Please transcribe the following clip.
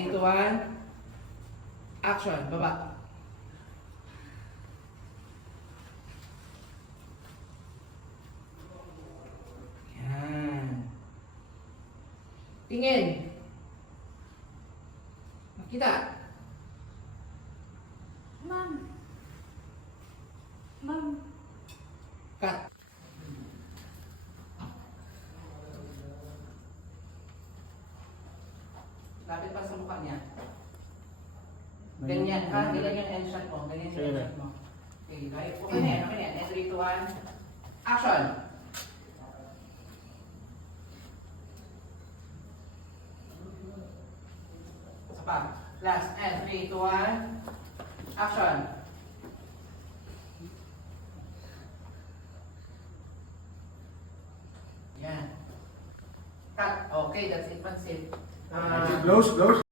3, 2, 1. Action. Baba. Yan. Tingin. Makita. Ma'am. Ma'am. Cut. Lapit pa sa mukha niya. Ganyan, ha? Ganyan yung end shot mo. Ganyan yung end shot mo. Okay, right? Okay na yan, okay na yan. 3, 2, 1. Action! Isa pa. Last. And 3, 2, 1. Action! Yan. Cut. Okay, that's it. Pansit. Close, close.